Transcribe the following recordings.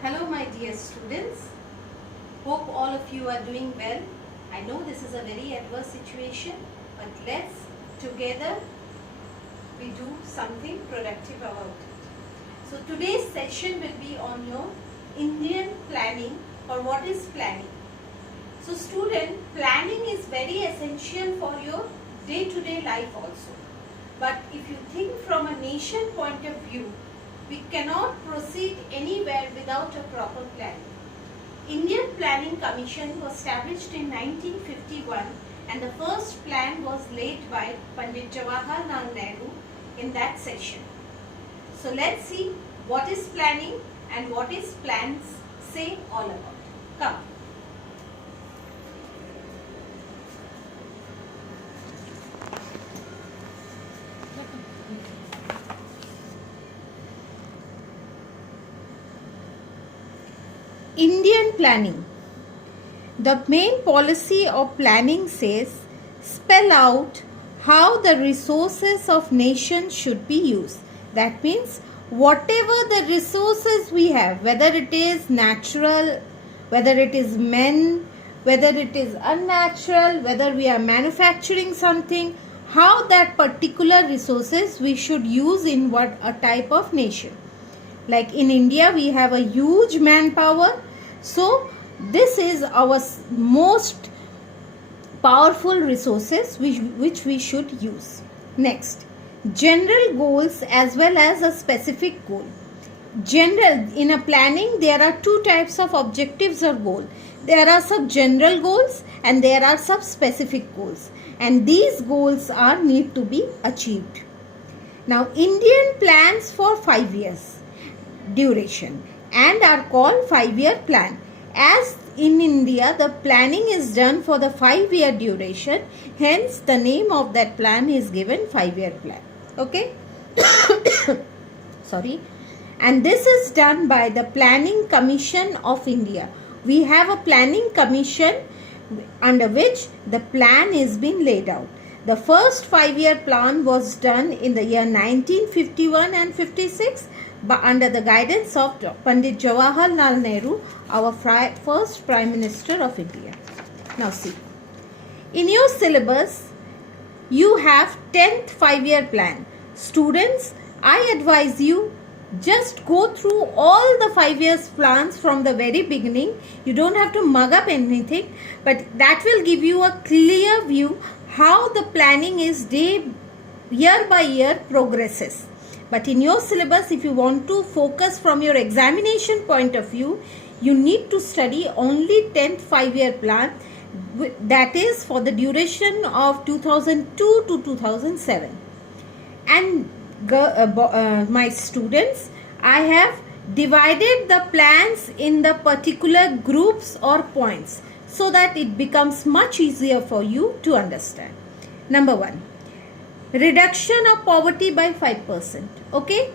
Hello my dear students, hope all of you are doing well. I know this is a very adverse situation, but let's together we do something productive about it. So today's session will be on your Indian planning or what is planning. So student, planning is very essential for your day-to-day life also. But if you think from a nation point of view, we cannot proceed anywhere without a proper plan. Indian Planning Commission was established in 1951 and the first plan was laid by Pandit Jawaharlal Nehru in that session. So let's see what is planning and what is plans say all about. Come. Indian planning. The main policy of planning says, spell out how the resources of nation should be used. That means whatever the resources we have, whether it is natural, whether it is men, whether it is unnatural, whether we are manufacturing something, how that particular resources we should use in what a type of nation. Like in India, we have a huge manpower. So this is our most powerful resources which we should use. Next, general goals as well as a specific goal. General, in a planning, there are two types of objectives or goal. There are some general goals and there are some specific goals. And these goals are need to be achieved. Now, Indian plans for 5 years duration and are called 5-year plan. As in India, the planning is done for the 5-year duration, hence the name of that plan is given 5-year plan. Okay? Sorry. And this is done by the Planning Commission of India. We have a planning commission under which the plan is being laid out. The first 5-year plan was done in the year 1951 and 56 but under the guidance of Pandit Jawaharlal Nehru, our first Prime Minister of India. Now see, in your syllabus, you have 10th 5-year plan. Students, I advise you, just go through all the 5 years plans from the very beginning. You don't have to mug up anything, but that will give you a clear view how the planning is year by year progresses. But in your syllabus, if you want to focus from your examination point of view, you need to study only 10th 5-year plan, that is for the duration of 2002 to 2007. And my students, I have divided the plans in the particular groups or points so that it becomes much easier for you to understand. Number 1. Reduction of poverty by 5%. Okay?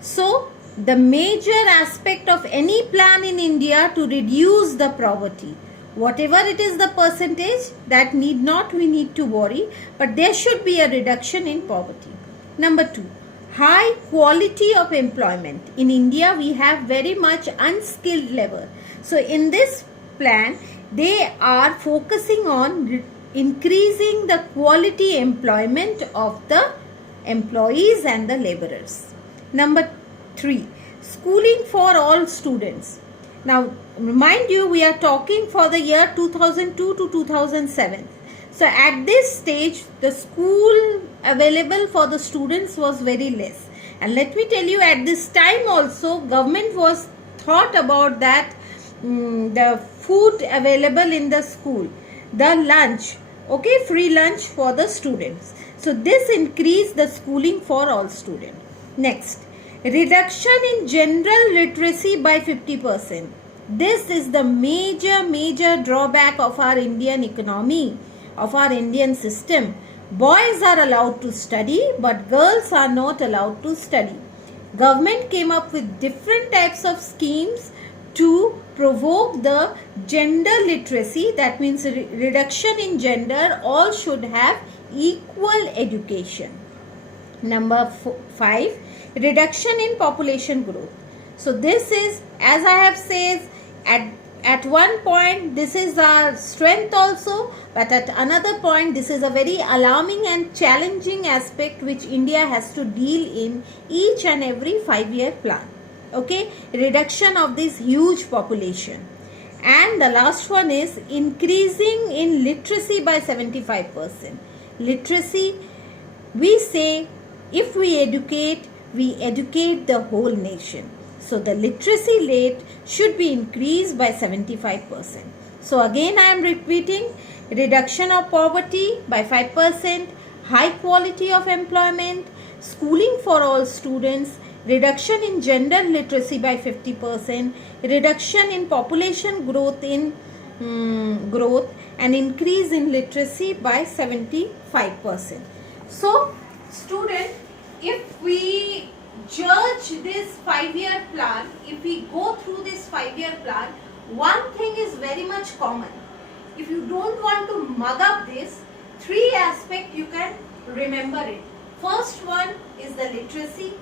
So, the major aspect of any plan in India to reduce the poverty. Whatever it is the percentage, that we need to worry. But there should be a reduction in poverty. Number 2. High quality of employment. In India, we have very much unskilled labor. So, in this plan, they are focusing on increasing the quality employment of the employees and the laborers. Number 3, schooling for all students. Now, remind you, we are talking for the year 2002 to 2007. So, at this stage, the school available for the students was very less. And let me tell you, at this time also, government was thought about that the food available in the school, the lunch, okay, free lunch for the students. So this increased the schooling for all students. Next, reduction in general literacy by 50%. This is the major drawback of our Indian economy, of our Indian system. Boys are allowed to study, but girls are not allowed to study. Government came up with different types of schemes to provoke the gender literacy, that means reduction in gender, all should have equal education. Number 5, reduction in population growth. So this is, as I have said, at one point this is our strength also, but at another point this is a very alarming and challenging aspect which India has to deal in each and every 5-year plan. Okay, reduction of this huge population. And the last one is increasing in literacy by 75%. Literacy, we say, if we educate the whole nation. So the literacy rate should be increased by 75%. So again I am repeating, reduction of poverty by 5%, high quality of employment, schooling for all students, reduction in gender literacy by 50%, reduction in population growth and increase in literacy by 75%. So student, if we judge this 5-year plan, if we go through this 5-year plan, one thing is very much common. If you don't want to mug up this, 3 aspects you can remember it. First one is the literacy,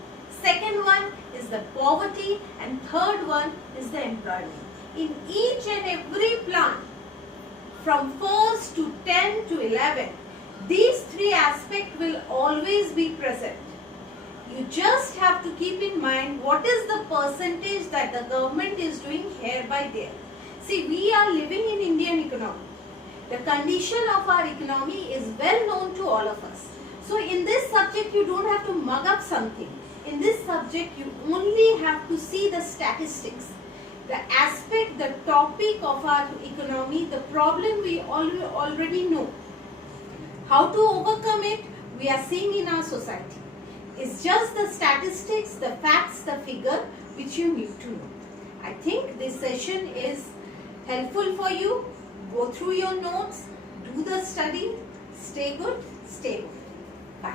second one is the poverty, and third one is the employment. In each and every plan, from 1st to 10 to 11, these 3 aspects will always be present. You just have to keep in mind what is the percentage that the government is doing here by there. See, we are living in Indian economy. The condition of our economy is well known to all of us. So in this subject, you don't have to mug up something. In this subject, you only have to see the statistics, the aspect, the topic of our economy, the problem we already know. How to overcome it, we are seeing in our society. It's just the statistics, the facts, the figure which you need to know. I think this session is helpful for you. Go through your notes, do the study, stay good, stay good. Bye.